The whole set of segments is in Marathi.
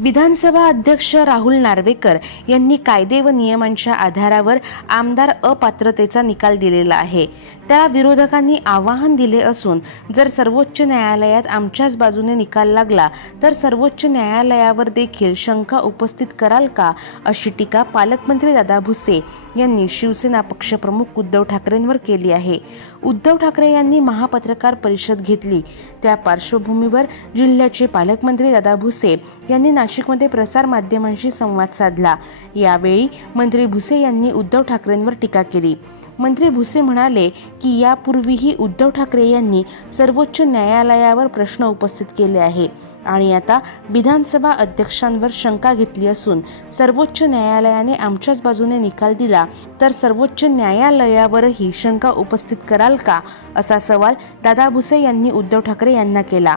विधानसभा अध्यक्ष राहुल नार्वेकर यांनी कायदे व नियमांच्या आधारावर आमदार अपात्रतेचा निकाल दिलेला आहे. त्या विरोधकांनी आवाहन दिले असून जर सर्वोच्च न्यायालयात आमच्याच बाजूने निकाल लागला तर सर्वोच्च न्यायालयावर देखील शंका उपस्थित कराल का अशी टीका पालकमंत्री दादा भुसे यांनी शिवसेना पक्षप्रमुख उद्धव ठाकरेंवर केली आहे. उद्धव ठाकरे यांनी महापत्रकार परिषद घेतली. त्या पार्श्वभूमीवर जिल्ह्याचे पालकमंत्री दादा भुसे यांनी नाशिकमध्ये प्रसार माध्यमांशी संवाद साधला. यावेळी मंत्री भुसे यांनी उद्धव ठाकरेंवर टीका केली. मंत्री भुसे म्हणाले की यापूर्वीही उद्धव ठाकरे यांनी सर्वोच्च न्यायालयावर प्रश्न उपस्थित केले आहे आणि आता विधानसभा अध्यक्षांवर शंका घेतली असून सर्वोच्च न्यायालयाने आमच्याच बाजूने निकाल दिला तर सर्वोच्च न्यायालयावरही शंका उपस्थित कराल का? असा सवाल दादा भुसे यांनी उद्धव ठाकरे यांना केला.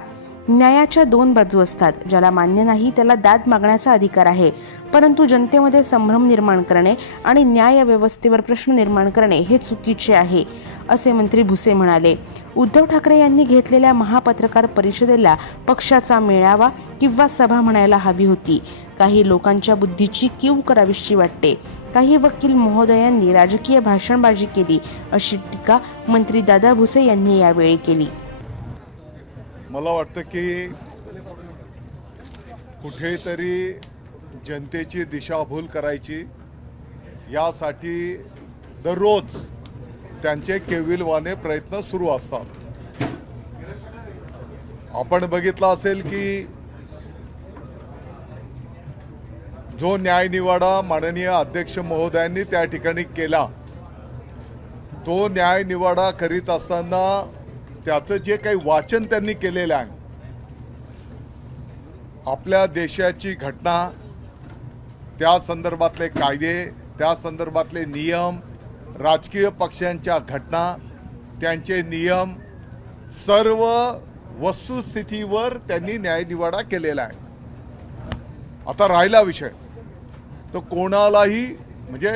न्यायाच्या दोन बाजू असतात. ज्याला मान्य नाही त्याला दाद मागण्याचा अधिकार आहे. परंतु जनतेमध्ये संभ्रम निर्माण करणे आणि न्याय व्यवस्थेवर प्रश्न निर्माण करणे हे चुकीचे आहे असे मंत्री भुसे म्हणाले. उद्धव ठाकरे यांनी घेतलेल्या महापत्रकार परिषदेला पक्षाचा मेळावा किंवा सभा म्हणायला हवी होती. काही लोकांच्या बुद्धीची कीव करावीशी वाटते. काही वकील महोदयांनी राजकीय भाषणबाजी केली अशी टीका मंत्री दादा भुसे यांनी यावेळी केली. मला वाटतं की कुठेतरी जनतेची दिशाभूल करायची. यासाठी दररोज त्यांचे केविलवाने प्रयत्न सुरू असतात. आपण बघितलं असेल की जो न्यायनिवाडा माननीय अध्यक्ष महोदयांनी त्या ठिकाणी केला तो न्यायनिवाडा करीत असताना त्याचं जे काही वाचन त्यांनी केलेलं आहे आपल्या देशाची घटना त्या संदर्भातले कायदे त्या संदर्भातले नियम राजकीय पक्षांच्या घटना त्यांचे नियम सर्व वस्तुस्थितीवर त्यांनी न्यायनिवाडा केलेला आहे. आता राहिला विषय. तर कोणालाही म्हणजे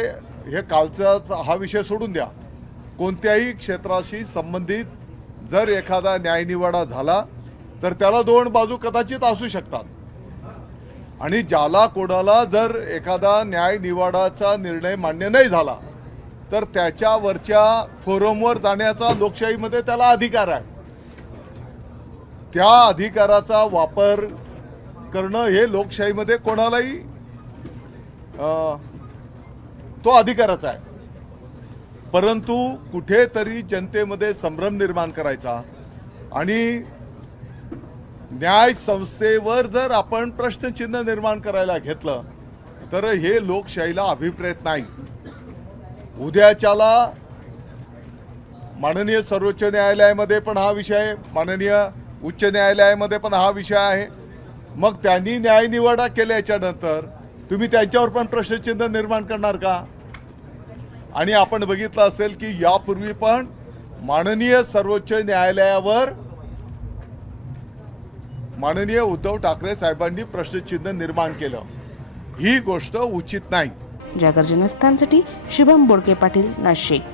हे कालचाच हा विषय सोडून द्या. कोणत्याही क्षेत्राशी संबंधित जर एखादा न्यायनिवाडा झाला तर त्याला दोन बाजू कदाचित असू शकतात. आणि ज्याला कोणाला जर एखादा न्यायनिवाडाचा निर्णय मान्य नाही झाला तर त्याच्यावरच्या फोरमवर जाण्याचा लोकशाहीमध्ये त्याला अधिकार आहे. त्या अधिकाराचा वापर करणं हे लोकशाहीमध्ये कोणालाही अं, तो अधिकाराचा आहे. परंतु कुठेतरी जनतेमध्ये संभ्रम निर्माण करायचा. आणि न्याय संस्थेवर जर आपण प्रश्नचिन्ह निर्माण करायला घेतलं तर हे लोकशाहीला अभिप्रेत नाही. उद्याच्याला माननीय सर्वोच्च न्यायालयामध्ये पण हा विषय आहे माननीय उच्च न्यायालयामध्ये पण हा विषय आहे. मग त्यांनी न्यायनिवाडा केल्याच्यानंतर तुम्ही त्यांच्यावर पण प्रश्नचिन्ह निर्माण करणार का? आणि आपण बघितलं असेल की यापूर्वी पण माननीय सर्वोच्च न्यायालयावर माननीय उद्धव ठाकरे साहेबांनी प्रश्नचिन्ह निर्माण केलं. ही गोष्ट उचित नाही. जागरजनस्थांसाठी शुभम बोडके पाटील नाशिक.